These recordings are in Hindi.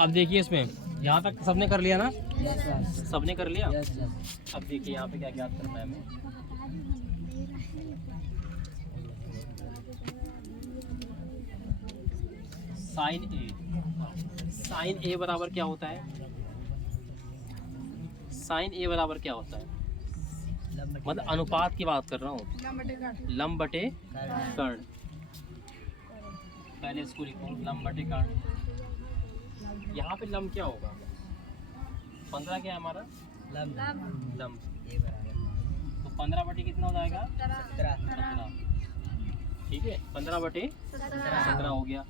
अब देखिए इसमें यहाँ तक सबने कर लिया ना, यस सर, सबने कर लिया। Yes sir. अब देखिए यहाँ पे क्या ज्ञात करना है हमें। साइन ए, साइन ए बराबर क्या होता है? साइन ए बराबर क्या होता है? मतलब अनुपात की बात कर रहा हूँ। लंब बटे कर्ण। पहले इसको लिखो, लंब बटे कर्ण। यहाँ पे लंब क्या होगा? 15 क्या है हमारा? लंब। ये बराबर तो 15 बटे कितना हो जाएगा? 17। 17। ठीक है, 15 बटे 17 हो गया।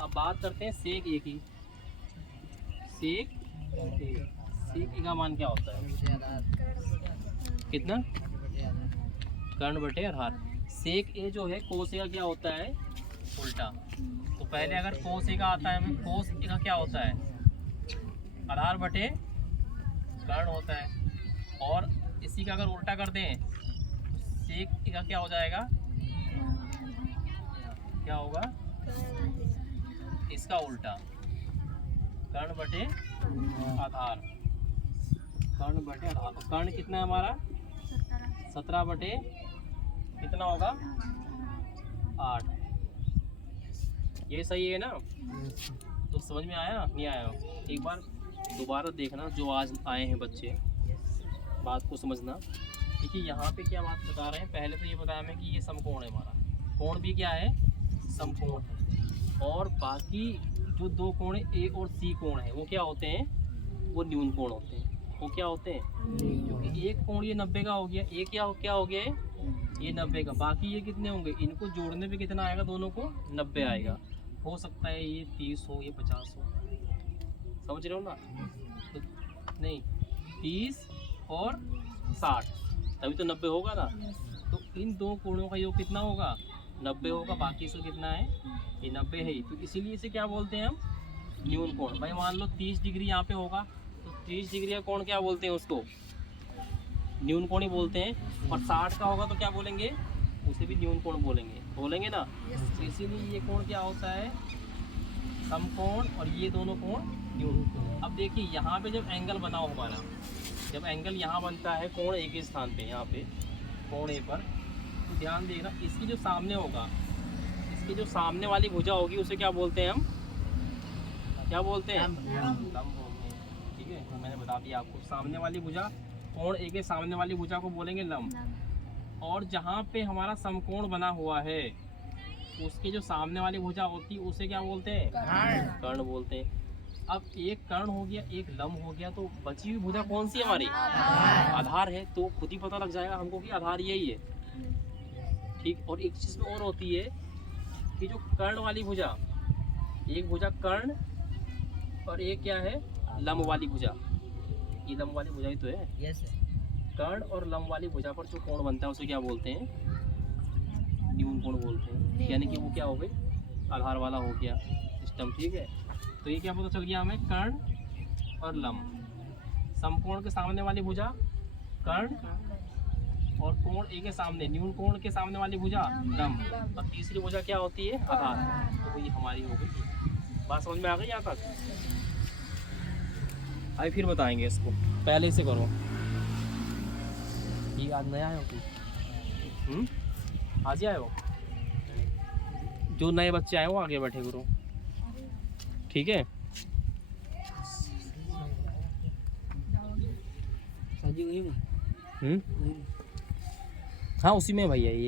अब बात करते हैं सेक ए की। सेक ए, सेक ए का मान क्या होता है? कितना? कर्ण बटे आधार। सेक ए जो है कोस ए का क्या होता है? उल्टा। तो पहले अगर कोस ए का आता है हमें, कोस ए का क्या होता है? आधार बटे कर्ण होता है। और इसी का अगर उल्टा कर दें तो सेक ए का क्या हो जाएगा? क्या होगा? इसका उल्टा, कर्ण बटे आधार। कर्ण बटे आधार। कर्ण कितना है हमारा? 17 बटे कितना होगा? 8। ये सही है ना? तो समझ में आया नहीं आया? एक बार दोबारा देखना, जो आज आए हैं बच्चे, बात को समझना। देखिए यहाँ पे क्या बात बता रहे हैं। पहले तो ये बताया हमें कि ये समकोण है हमारा। कोण भी क्या है? समकोण है। और बाकी जो दो कोण ए और सी कोण है वो क्या होते हैं? वो न्यून कोण होते हैं। वो क्या होते हैं? क्योंकि एक कोण ये 90 का हो गया, एक क्या हो गया ये 90 का। बाकी ये कितने होंगे? इनको जोड़ने पे कितना आएगा? दोनों को 90 आएगा। हो सकता है ये 30 हो, ये 50 हो। समझ रहे हो ना? तो नहीं, 30 और 60, तभी तो 90 होगा ना। तो इन दो कोणों का योग कितना होगा? 90 होगा। बाकी से कितना है? ये 90 है। तो इसीलिए इसे क्या बोलते हैं हम? न्यून कोण। भाई मान लो 30 डिग्री यहाँ पे होगा, तो 30 डिग्री का कोण क्या बोलते हैं? उसको न्यून कोण ही बोलते हैं। और 60 का होगा तो क्या बोलेंगे? उसे भी न्यून कोण बोलेंगे ना। तो इसीलिए ये कोण क्या होता है? समकोण। और ये दोनों कोण न्यून कोण। अब देखिए यहाँ पे जब एंगल बनाओ हमारा, जब एंगल यहाँ बनता है कोण ए के स्थान पे, यहाँ पे कोण ए पर, तो ध्यान देना इसकी जो सामने होगा, इसकी जो सामने वाली भुजा होगी उसे क्या बोलते हैं हम? क्या बोलते हैं? लंब बोलते हैं। ठीक है, तो मैंने बता दिया आपको। सामने वाली भुजा, कोण ए के सामने वाली भुजा को बोलेंगे लंब। और जहाँ पे हमारा समकोण बना हुआ है उसके जो सामने वाली भुजा होती है उसे क्या बोलते हैं? कर्ण बोलते हैं। अब एक कर्ण हो गया, एक लंब हो गया, तो बची हुई भुजा कौन सी है हमारी? आधार है। तो खुद ही पता लग जाएगा हमको कि आधार यही है। ठीक। और एक चीज़ और होती है कि जो कर्ण वाली भुजा, एक भुजा कर्ण और एक क्या है? लंब वाली भुजा। ये लंब वाली भुजा ही तो है। Yes sir. कर्ण और लंब वाली भुजा पर जो कोण बनता है उसे क्या बोलते हैं? न्यून कोण बोलते हैं। यानी कि वो क्या हो गई? आधार वाला हो गया सिस्टम। ठीक है, तो ये क्या पता चल गया हमें? कर्ण और लंब। समकोण के सामने वाली भुजा कर्ण, और कोण ए के सामने, न्यून कोण के सामने वाली भुजा लंब। और तीसरी भुजा क्या होती है? आधार। तो वही हमारी हो गई। बात समझ में आ गई यहाँ तक? अभी फिर बताएंगे इसको, पहले से करो। ये आज नया आए हो तुम? आज ही आए हो? जो नए बच्चे आए हो आगे बैठे करो, ठीक है? सजी हुई में हाँ उसी में भैया ये